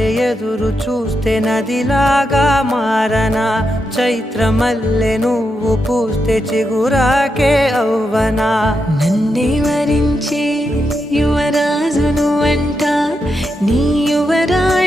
వలె ఎదురు చూస్తే నదిలాగా మారనా, చైత్రమల్లె నువ్వు పూస్తే చిగురాకే అవ్వనా. నన్నే వరించే యువరాజును అంట నీ యువరాజు